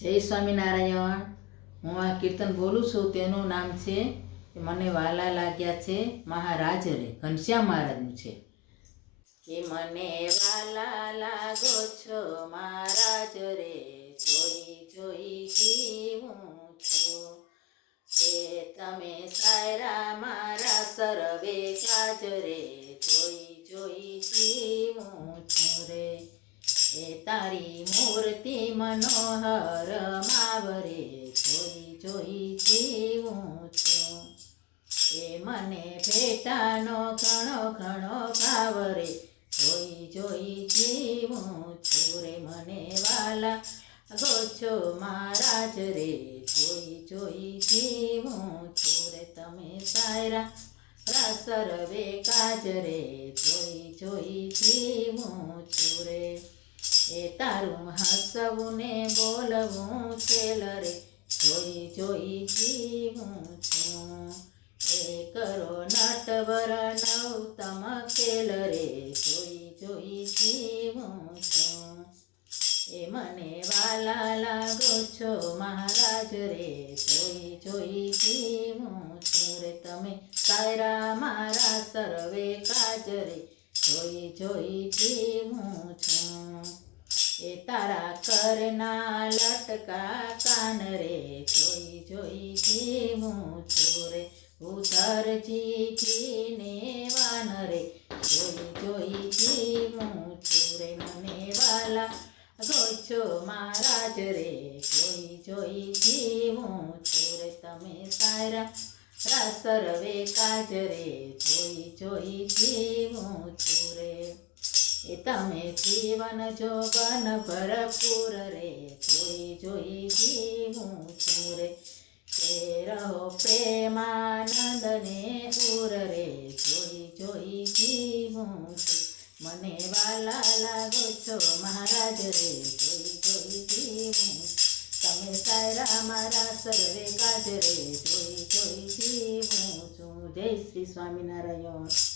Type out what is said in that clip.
જય સ્વામિનારાયણ। હું આ કીર્તન બોલું છું તેનું નામ છે મને વાલા લાગ્યા છે મહારાજ રે, ઘનશ્યામ મહારાજનું છે કે મને વાલા લાગો છો મહારાજ રે, જોઈ જોઈ જીવું છું કે તમે સાયરા મારા સર્વે કાજ રે, જોઈ જોઈ જીવું છું રે। એ તારી મૂર્તિ મનોહર માવરે, જોઈ જોઈ જીવું છું। એ મને ભેટાનો ઘણો ઘણો ભાવ રે, જોઈ જોઈ જીવું છું રે। મને વાલા ગો છો મહારાજ રે, જોઈ જોઈ જીવું છું રે। તમે સાયરા સર્વે કાજ રે, જોઈ જોઈ જીવું છું રે। એ તારું હસવું ને બોલવું છેલ રે, જોઈ જોઈ જીવું છું। એ કરો નટવર નવતમ ખેલ રે, જોઈ જોઈ જીવું છું। એ મને વાલા લાગો છો મહારાજ રે, જોઈ જોઈ જીવું છું રે। તમે સાયરા મારા સર્વે કાજ રે, જોઈ જોઈ જીવું છું। એ તારા કરના લટકા કાન રે, જોઈ જોઈ જીવું છું રે। ઉધરજી જીને વાન રે, જોઈ જોઈ જીવું છું રે। મને વાલા ગો છો મહારાજ રે, જોઈ જોઈ જીવું છું રે। તમે સાયરા સર્વે કાજ રે, જોઈ જોઈ જીવું છું રે। એ તમે જીવન જોગન ભરપૂર રે, જોઈ જોઈ જીવું છું રે। કે રહો પ્રેમાનંદ ને ઉર રે, જોઈ જોઈ જીવું છું। મને વાલા લાગો છો મહારાજ રે, જોઈ જોઈ જીવું। તમે સાયરા મારા સર્વે કાજ રે, જોઈ જોઈ જીવું છું। જય શ્રી સ્વામિનારાયણ।